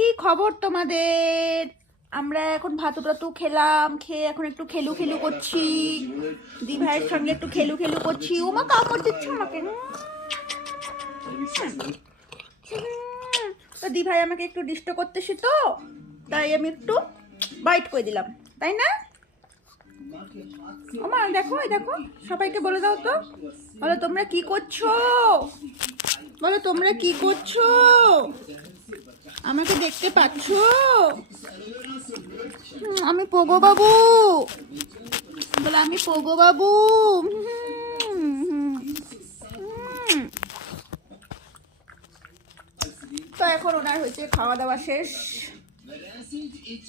কি খবর তোমাদের? আমরা এখন ভাতু টাতু খেলাম, খেয়ে এখন একটু খেলু খেলু করছি, দি ভাইয়ের সঙ্গে একটু খেলু খেলু করছি। ওমা কামড় দিচ্ছে আমাকে। তো দি ভাই আমাকে একটু ডিস্টার্ব করতেছি, তো তাই আমি একটু বাইট করে দিলাম, তাই না? ওমা দেখো, দেখো, সবাইকে বলে দাও তো, বলো তোমরা কি করছো, বলো তোমরা কি করছো, আমাকে দেখতে পাচ্ছো? আমি পোগো বাবু, বলে আমি পোগো বাবু। তো এখন ওনার হয়েছে খাওয়া দাওয়া শেষ,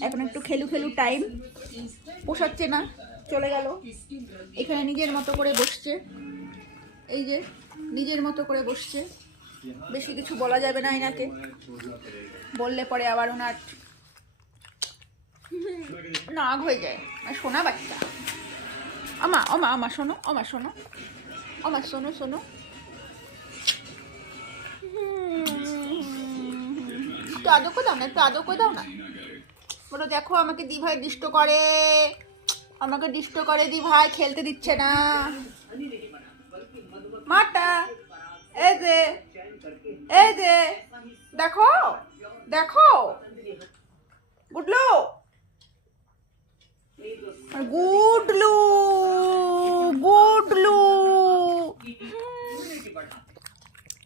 এখন একটু খেলু খেলু টাইম, পোষাচ্ছে না, চলে গেল। এখানে নিজের মতো করে বসছে, এই যে নিজের মতো করে বসছে। বেশি কিছু বলা যাবে না এনাকে, বললে পরে আবার ওনার নাগ হয়ে যায়। শোনা বাচ্চা, আমা আমা আমা শোনো, আমা শোনো, আমার শোনো শোনো। একটু আদর করে দাও না, একটু আদর করে দাও না। বলো দেখো আমাকে দি ভাই ডিস্টো করে, আমাকে ডিস্টো করে দি ভাই, খেলতে দিচ্ছে না। মাটা এই যে, এই যে দেখো, দেখো গুডলু, গুডলু, গুডলু।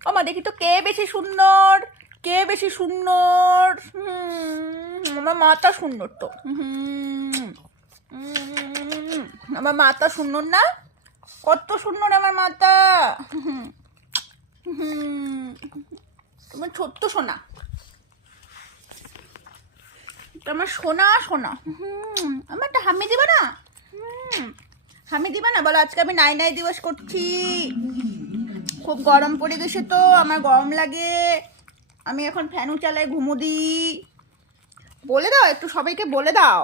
আমা দেখি তো কে বেশি সুন্দর, কে বেশি সুন্দর। আমার মাটা সুন্দর তো, আমার মাতা সুন্দর না? কত সুন্দর আমার মাতা। তোমার ছোট্ট সোনা, আমার সোনা সোনা। আমার একটা হামি দিবা না, হামি দিবা না? বলো আজকে আমি নাই নাই দিবস করছি, খুব গরম পড়ে গেছে তো, আমার গরম লাগে, আমি এখন ফ্যানও চালাই, ঘুমো দিই। বলে দাও একটু, সবাইকে বলে দাও।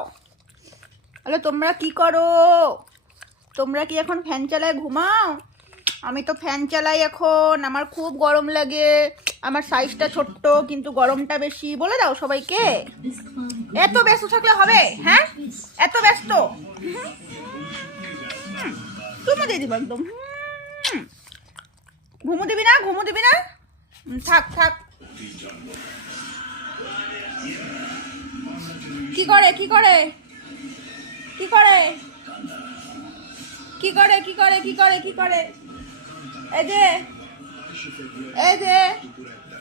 বলো তোমরা কি করো, তোমরা কি এখন ফ্যান চালায় ঘুমাও? আমি তো ফ্যান চালাই এখন, আমার খুব গরম লাগে, আমার সাইজটা ছোট্ট কিন্তু গরমটা বেশি। বলে দাও সবাইকে। এত ব্যস্ত থাকলে হবে? হ্যাঁ, এত ব্যস্ত? ঘুমো দিয়ে দিব একদম। ঘুমো দিবি না, ঘুমো দিবি না? থাক থাক। কি করে, কি করে, কি করে, কি করে, কি করে, কি করে, কি করে? এই যে, এই যে